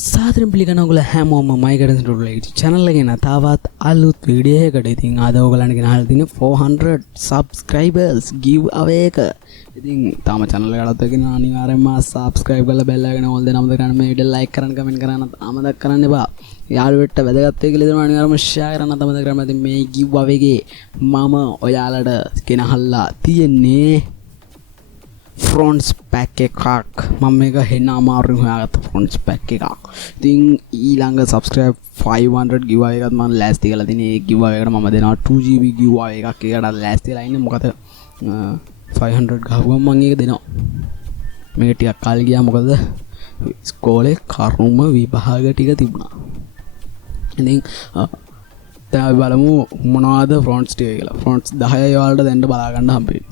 සාදරයෙන් පිළිගන්නවා ඔයගොල්ලෝ හැමෝම my guidance tutorial channel එකේ නතාවත් අලුත් වීඩියෝ එකකට. ඉතින් අද ඔයගලන්ට ගෙනහලා තියෙන්නේ 400 subscribers give away එක. ඉතින් තාම channel එකට අලුත් වෙගෙන අනිවාර්යෙන්ම subscribe කරලා bell icon all දෙන අමතක කරන්න, මේ වීඩියෝ like කරන්න, comment කරන්න අමතක කරන්න එපා. යාළුවෙක්ට වැදගත් වෙයි කියලා දෙනවා අනිවාර්යෙන්ම share කරන්න අමතක කරන්න. ඉතින් මේ give away එකේ මම ඔයාලට ගෙනහල්ලා තියෙන්නේ front pack එකක්. මම මේක හෙන්න අමාරුවෙන් හොයාගත්ත front pack එකක්. ඉතින් ඊළඟ subscribe 500 giveaway එකත් මම ලෑස්ති කරලා තියෙනවා. ඒ giveaway එකට මම දෙනවා 2GB giveaway එකක්. ඒකට ලෑස්ති වෙලා ඉන්නේ. මොකද 500 ගහුවම මම ඒක දෙනවා. මේක ටිකක් කාලේ ගියා. මොකද ඉස්කෝලේ කර්ම විභාග ටික තිබුණා. ඉතින් දැන් අපි බලමු මොනවද fronts ටික කියලා. fronts 10යි ඔයාලට දැන් බලා ගන්න හම්බෙන්නේ.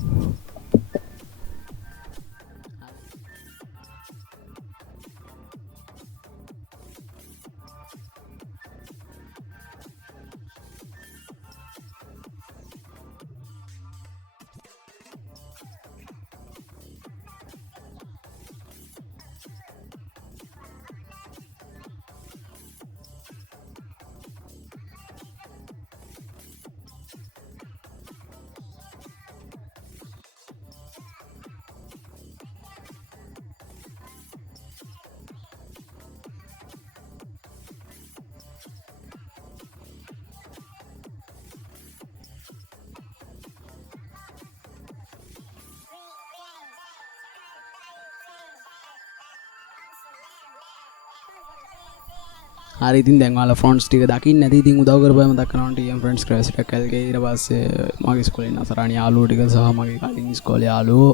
හරි ඉතින් දැන් ඔයාලා ෆ්‍රොන්ට්ස් ටික දකින්න නැති ඉතින් උදව් කරපුවා මතක් කරනවා TM friends ක්‍රෑෂ් එකක් කල්ගේ ඊට පස්සේ මගේ ඉස්කෝලේ ඉන්න අසරාණි යාළුවෝ ටික සහ මගේ කලින් ඉස්කෝලේ යාළුවෝ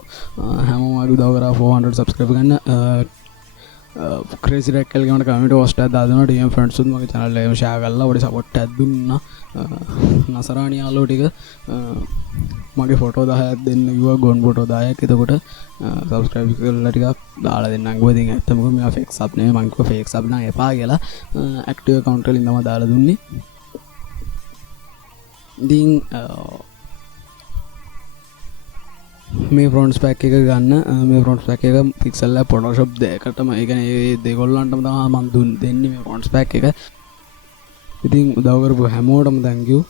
හැමෝම වගේ උදව් කරා 400 subscribe ගන්න ක්‍රේසි රැක් කල්ගේ මට කමෙන්ට් පෝස්ට් එකක් දාලා දෙනවා TM friends උත් මගේ channel එකේම share කරලා ඔඩි support එකක් දුන්නා අසරාණි යාළුවෝ ටික මගේ ෆොටෝ 10ක් දෙන්න කිව්වා ගොන් ෆොටෝ 10ක් එතකොට subscribe කරලා ටිකක් දාලා දෙන්නම්. මොකද ඉතින් ඇත්තම මේවා fake sub නෙමෙයි. මං කිව්වා fake sub නම් එපා කියලා. active account වලින් තමයි දාලා දුන්නේ. ඉතින් මේ fronts pack එක ගන්න මේ fronts pack එක pixel lab photoshop දෙකටම ඒ කියන්නේ ඒ දෙගොල්ලන්ටම තමයි මං දෙන්නේ මේ fronts pack එක. ඉතින් උදව් කරපු හැමෝටම thank you.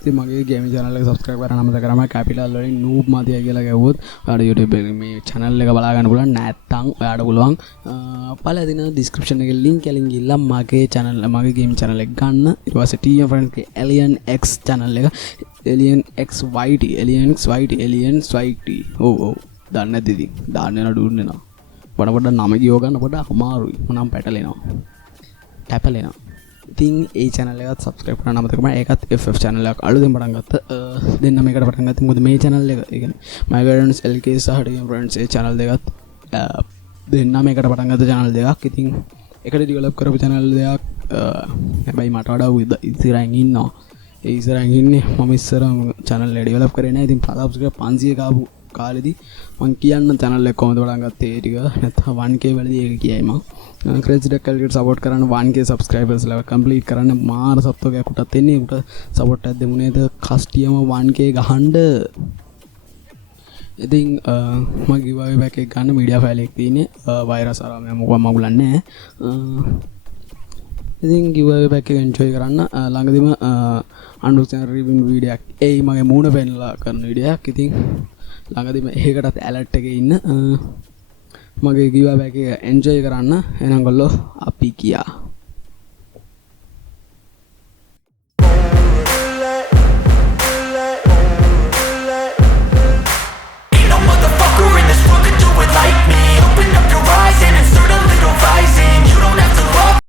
ඉතින් මගේ ගේමින් channel එක subscribe කරන්න අමතක කරාම capital වලින් noob මතිය කියලා ගැව්වොත් ඔයාලට YouTube එකේ මේ channel එක බලා ගන්න පුළුවන්. නැත්නම් ඔයාලට පුළුවන් පළල දෙන description එකේ link එකෙන් ගිහලා මගේ channel මගේ ගේමින් channel එක ගන්න. ඊට පස්සේ TM friends ගේ Alien X channel එක Alien XYT ඔව් දන්නේ නැති ඉතින් දාන්න යන ඩූන් වෙනවා. පොඩ නම ගියව ගන්න පොඩ අමාරුයි. මොනම් පැටලෙනවා. ඉතින් ඒ channel එකත් subscribe කරන්න අමතක කරන්න. ඒකත් FF channel එකක් අලුතෙන් පටන් ගත්ත. දෙන්න මේකට පටන් ගත්තා. මොකද මේ channel එක ඒ කියන්නේ my guidance LK සහ TM friends ඒ channel දෙකත් දෙන්න මේකට පටන් ගත්ත channel දෙකක්. ඉතින් එකට develop කරපු channel දෙකක්. හැබැයි මට වඩා ඉස්සරහින් ඉන්නවා. ඒ ඉස්සරහින් ඉන්නේ මම ඉස්සර channel එක develop කරේ නැහැ. ඉතින් subscribe 500 කාපු කාලෙදී මං කියන්න channel එක කොහොමද පටන් ගත්තේ ඒ ටික. නැත්නම් 1k වලදී ඒක කියයි මම. ක්‍රේසි ටෙක් කල්ගේට support කරන්න 1k subscribers level complete කරන්න මාර සප්තෝගයක් උටත් එන්නේ. උට support එකක් දෙමු නේද? කස්ටියම 1k ගහන්න. ඉතින් මම giveaway pack එක ගන්න media file එකක් තියෙන්නේ. virus අරම මොකක්ම මගුලන්නේ නැහැ. ඉතින් giveaway pack එක enjoy කරන්න. ළඟදිම unboxing review video එකක් එයි මගේ මූණ පෙන්නලා කරන video එකක්. ඉතින් ළඟදිම ඒකටත් alert එකේ ඉන්න. මගේ giveaway pack එක enjoy කරන්න. එහෙනම් ගොල්ලෝ අපි කියා